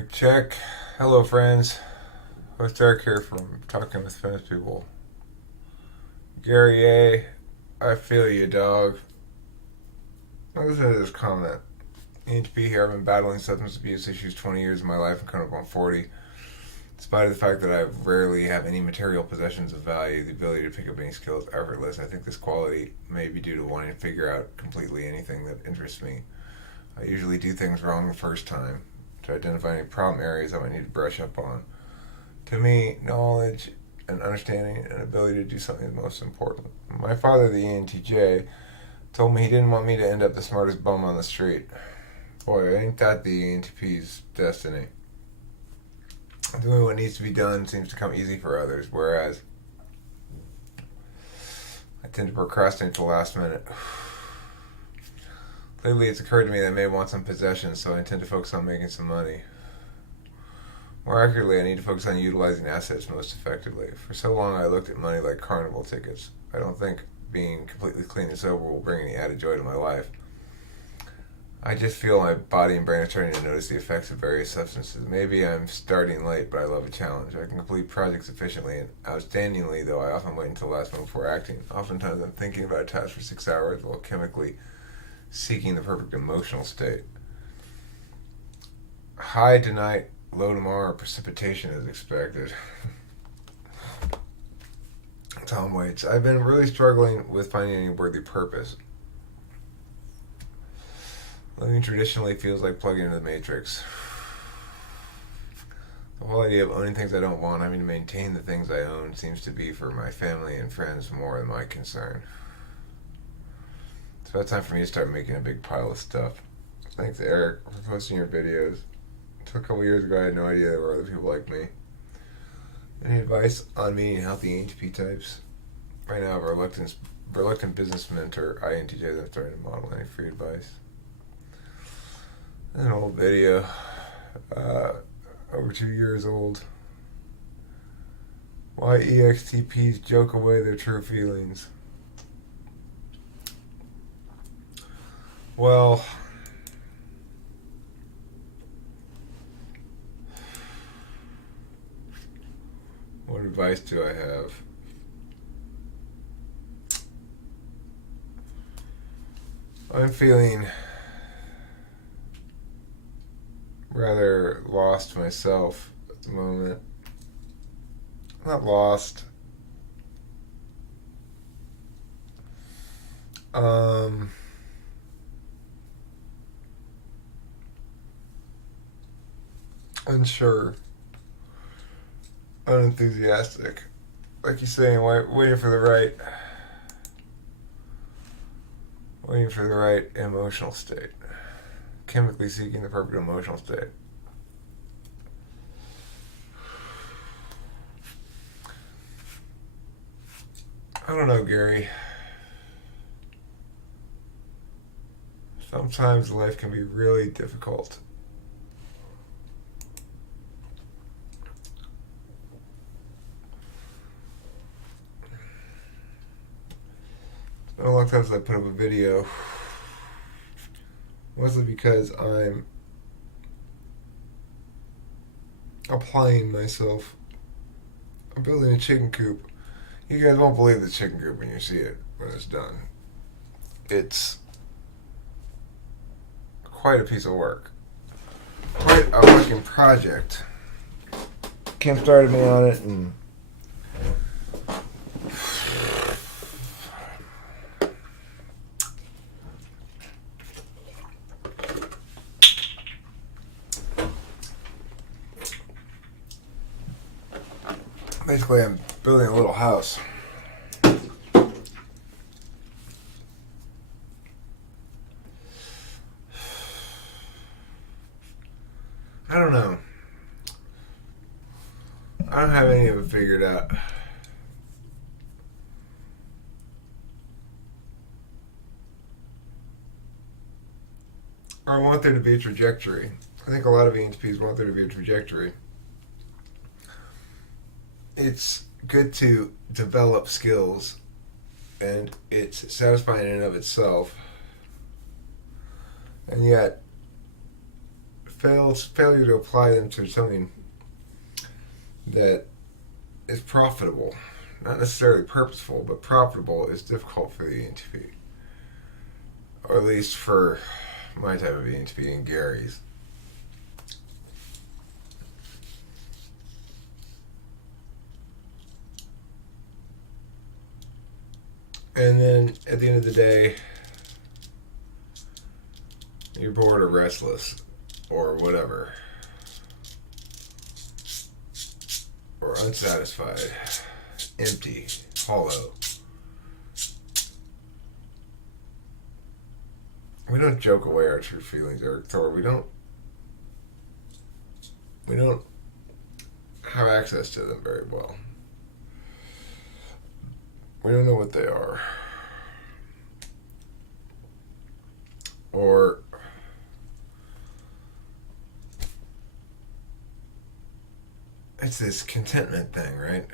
Mic check. Hello, friends. Host Eric here from Talking with Famous People. Gary A., I feel you, dog. Now listen to this comment. ENTP here. I've been battling substance abuse issues 20 years of my life and coming up on 40. Despite the fact that I rarely have any material possessions of value, the ability to pick up any skill is effortless. I think this quality may be due to wanting to figure out completely anything that interests me. I usually do things wrong the first time. To identify any problem areas I might need to brush up on. To me, knowledge and understanding and ability to do something is most important. My father, the ENTJ, told me he didn't want me to end up the smartest bum on the street. Boy, ain't that the ENTP's destiny. Doing what needs to be done seems to come easy for others, whereas I tend to procrastinate to the last minute. Lately, it's occurred to me that I may want some possessions, so I intend to focus on making some money. More accurately, I need to focus on utilizing assets most effectively. For so long, I looked at money like carnival tickets. I don't think being completely clean and sober will bring any added joy to my life. I just feel my body and brain are starting to notice the effects of various substances. Maybe I'm starting late, but I love a challenge. I can complete projects efficiently and outstandingly, though I often wait until the last moment before acting. Oftentimes, I'm thinking about a task for 6 hours while chemically seeking the perfect emotional state. High tonight, low tomorrow, precipitation is expected. Tom Waits. I've been really struggling with finding any worthy purpose. Living traditionally feels like plugging into the Matrix. The whole idea of owning things I don't want, having to maintain the things I own, seems to be for my family and friends more than my concern. It's about time for me to start making a big pile of stuff. Thanks, Eric, for posting your videos. Until a couple years ago, I had no idea there were other people like me. Any advice on meeting healthy ENTP types? Right now, I have a reluctant business mentor, INTJ, that I'm starting to model. Any free advice? An old video, over 2 years old. Why EXTPs joke away their true feelings. Well, what advice do I have? I'm feeling rather lost myself at the moment. Not lost. Unsure. Unenthusiastic. Like you're saying, waiting for the right emotional state. Chemically seeking the perfect emotional state. I don't know, Gary. Sometimes life can be really difficult. It's been a long time since I put up a video. Mostly because I'm applying myself. I'm building a chicken coop. You guys won't believe the chicken coop when you see it, when it's done. It's quite a piece of work. Quite a fucking project. Kim started me on it, and basically I'm building a little house. I don't know. I don't have any of it figured out. I want there to be a trajectory. I think a lot of ENTPs want there to be a trajectory. It's good to develop skills, and it's satisfying in and of itself. And yet, failure to apply them to something that is profitable, not necessarily purposeful, but profitable, is difficult for the ENTP. Or at least for my type of ENTP and Gary's. And then at the end of the day, you're bored or restless or whatever, or unsatisfied, empty, hollow. We don't joke away our true feelings, Eric Thor. We don't have access to them very well. We don't know what they are. Or it's this contentment thing, right?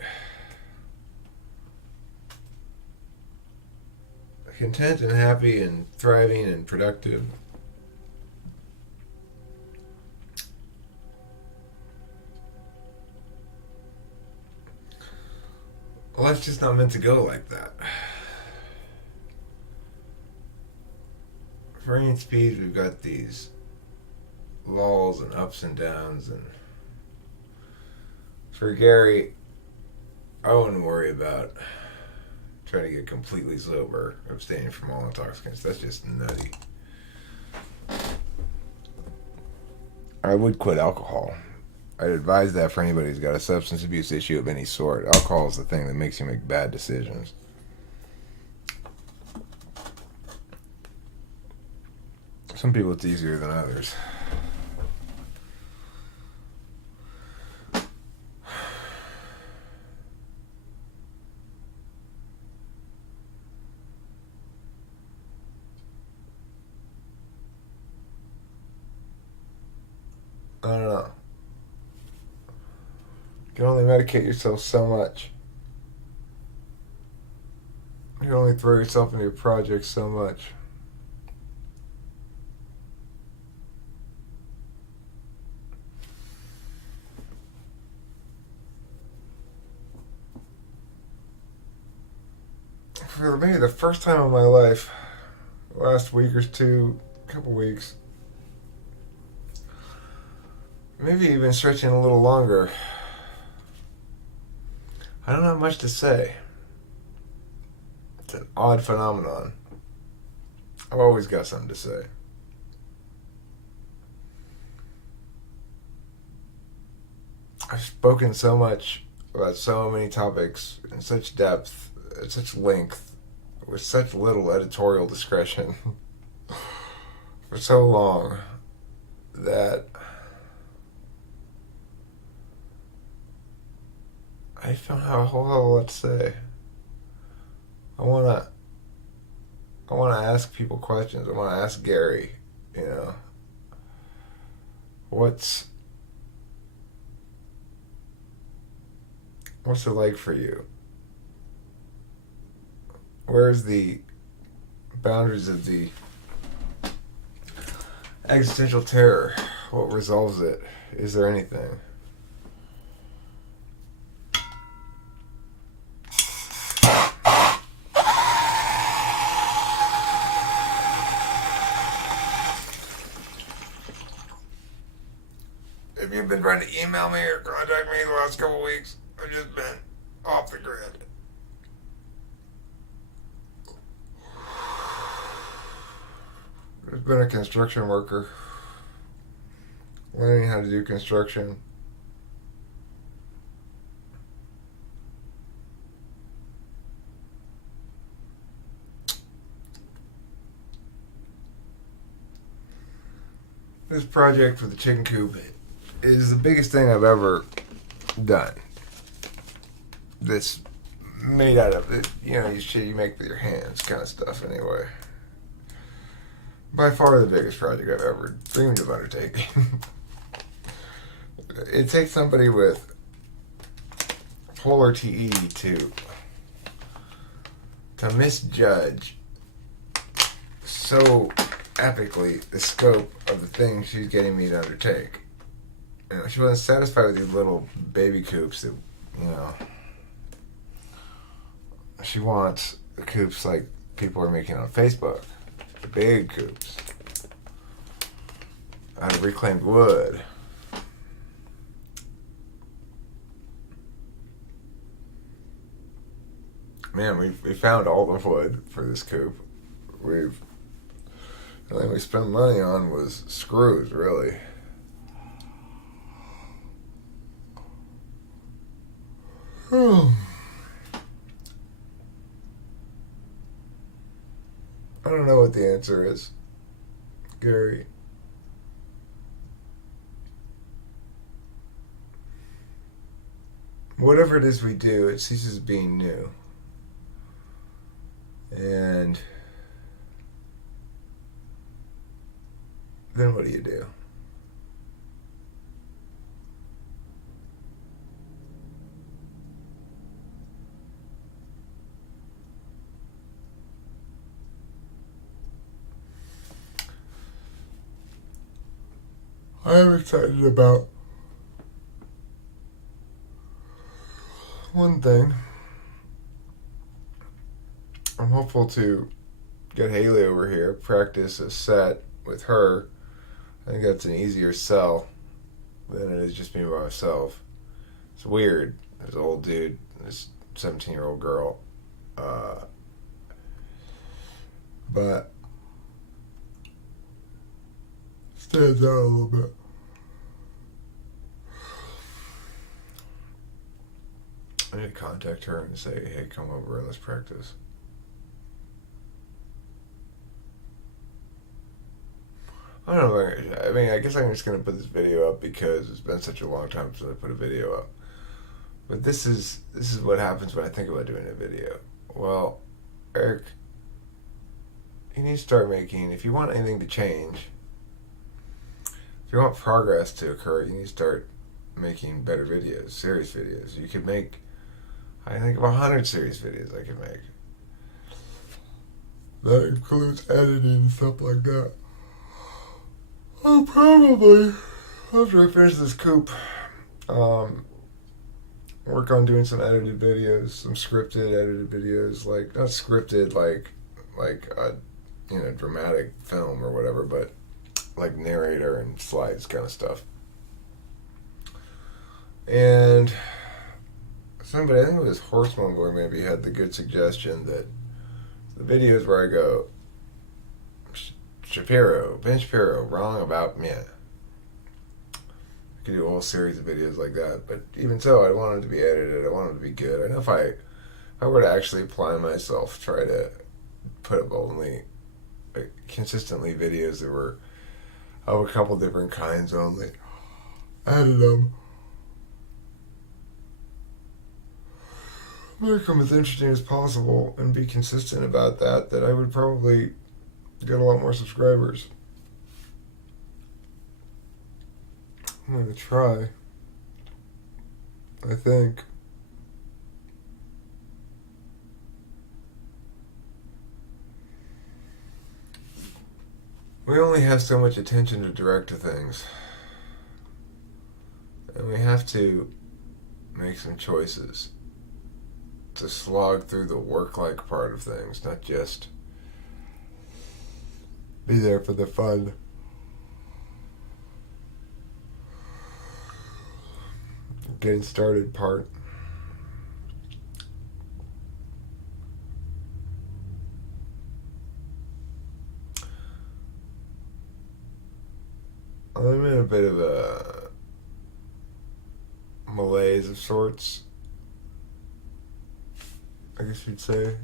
Content and happy and thriving and productive. Life's just not meant to go like that. For ENTPs, we've got these lulls and ups and downs, and for Gary, I wouldn't worry about trying to get completely sober, abstaining from all intoxicants. That's just nutty. I would quit alcohol. I'd advise that for anybody who's got a substance abuse issue of any sort. Alcohol is the thing that makes you make bad decisions. Some people it's easier than others. I don't know. You can only medicate yourself so much. You can only throw yourself into your projects so much. For me, the first time in my life, last week or two, couple weeks, maybe even stretching a little longer, I don't have much to say. It's an odd phenomenon. I've always got something to say. I've spoken so much about so many topics in such depth, at such length, with such little editorial discretion for so long that I don't have a whole hell of a lot to say. I wanna ask people questions. I wanna ask Gary, what's it like for you? Where's the boundaries of the existential terror? What resolves it? Is there anything? If you've been trying to email me or contact me the last couple weeks, I've just been off the grid. I've been a construction worker, learning how to do construction. This project for the chicken coop is the biggest thing I've ever done. That's made out of it, shit you make with your hands kind of stuff anyway. By far the biggest project I've ever dreamed of undertaking. It takes somebody with polar TE to misjudge so epically the scope of the thing she's getting me to undertake. You know, she wasn't satisfied with these little baby coops that, you know, she wants the coops like people are making on Facebook. The big coops. Out of reclaimed wood. Man, we found all the wood for this coop. The thing we spent money on was screws, really. I don't know what the answer is, Gary. Whatever it is we do, it ceases being new. And then what do you do? I am excited about one thing. I'm hopeful to get Haley over here, practice a set with her. I think that's an easier sell than it is just me by myself. It's weird. There's an old dude, this 17-year-old girl. But stands out a little bit. I need to contact her and say, hey, come over and let's practice. I don't know. I mean, I guess I'm just going to put this video up because it's been such a long time since I put a video up. But this is what happens when I think about doing a video. Well, Eric, you need to start making, if you want anything to change, if you want progress to occur, you need to start making better videos, serious videos. You could make, I think of 100 serious videos I could make. That includes editing and stuff like that. I'll probably, after I finish this coop, work on doing some edited videos, some scripted edited videos, like, not scripted like a, you know, dramatic film or whatever, but like narrator and slides kind of stuff. And somebody, I think it was Horse Mumbler maybe, had the good suggestion that the videos where I go, Ben Shapiro, wrong about me. I could do a whole series of videos like that, but even so, I want them to be edited. I want them to be good. I know if I were to actually apply myself, try to put up only consistently videos that were of a couple different kinds only, edit them, make them as interesting as possible, and be consistent about that, I would probably get a lot more subscribers. I'm going to try. I think. We only have so much attention to direct to things. And we have to make some choices to slog through the work-like part of things, not just be there for the fun. Getting started part. I'm in a bit of a malaise of sorts, I guess you'd say.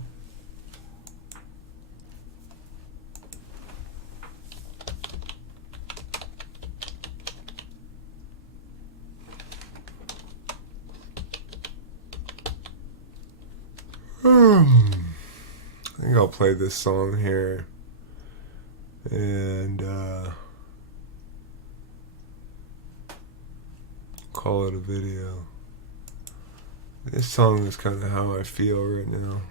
I think I'll play this song here and call it a video. This song is kind of how I feel right now.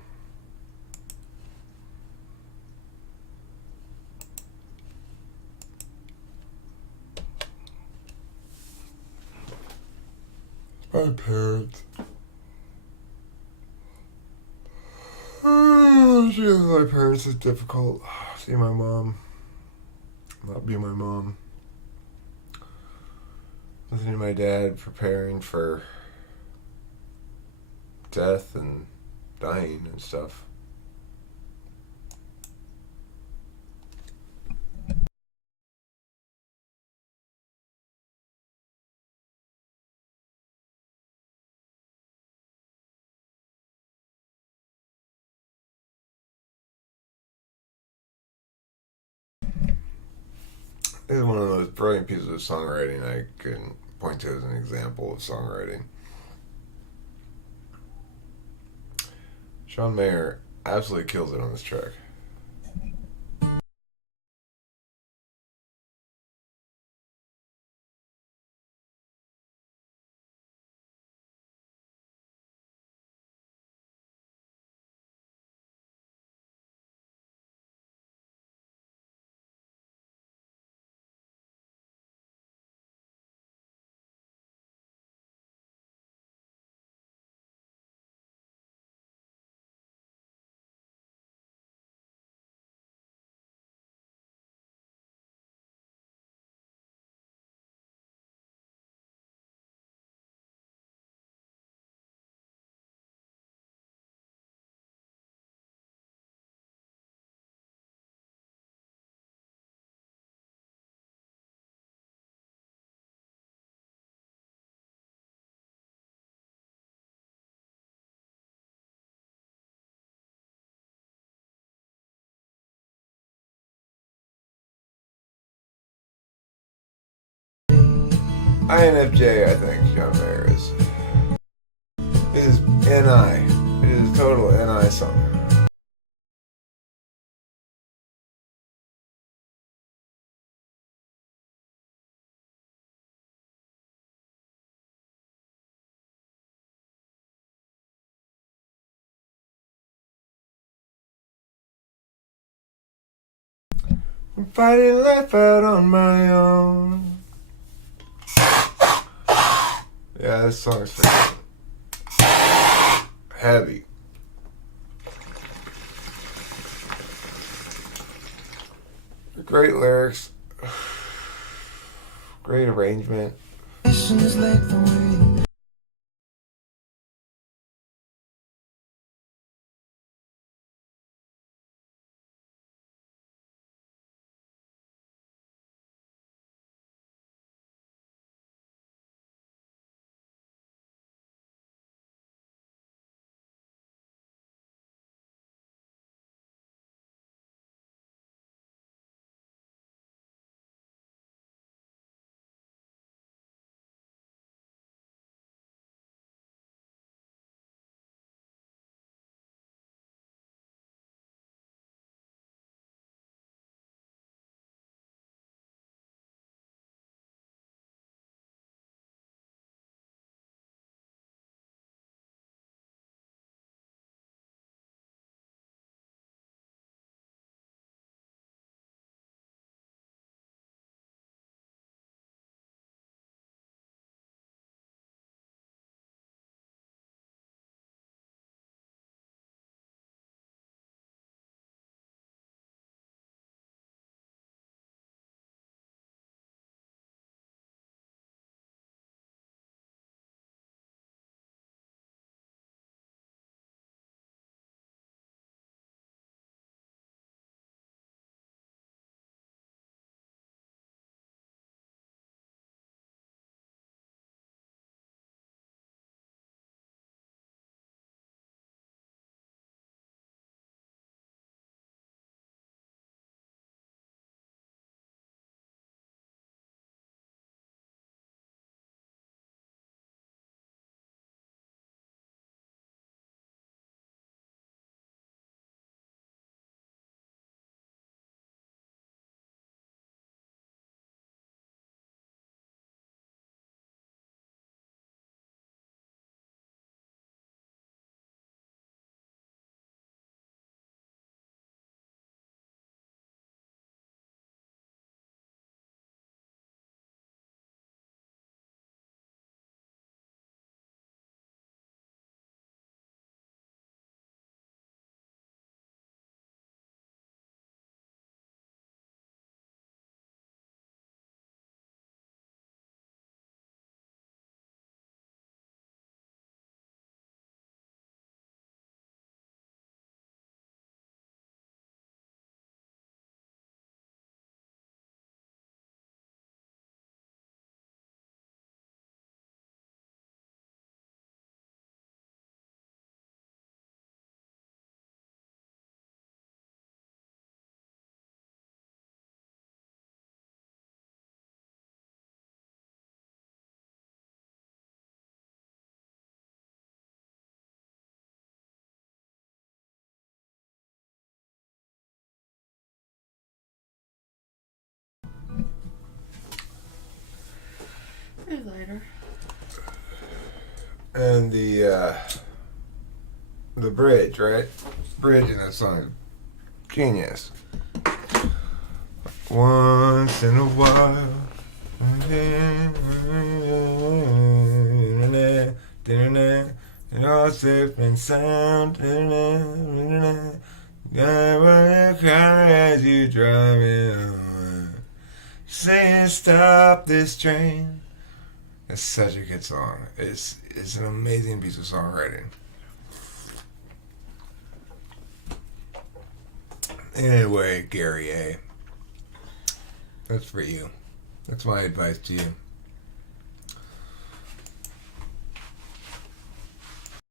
My parents. Seeing my parents is difficult. See my mom. Not be my mom. Listening to my dad preparing for death and dying and stuff. This is one of those brilliant pieces of songwriting I can point to as an example of songwriting. Sean Mayer absolutely kills it on this track. INFJ, I think, John Mayer is. It is NI. It is a total NI song. I'm fighting life out on my own. Yeah, this song is freaking heavy. Great lyrics. Great arrangement. be later. And the bridge, right? Bridge in that song. Genius. Once in a while. And all safe and sound. I cry as you drive me on. Saying stop this train. It's such a good song. It's an amazing piece of songwriting. Anyway, Gary A. That's for you. That's my advice to you.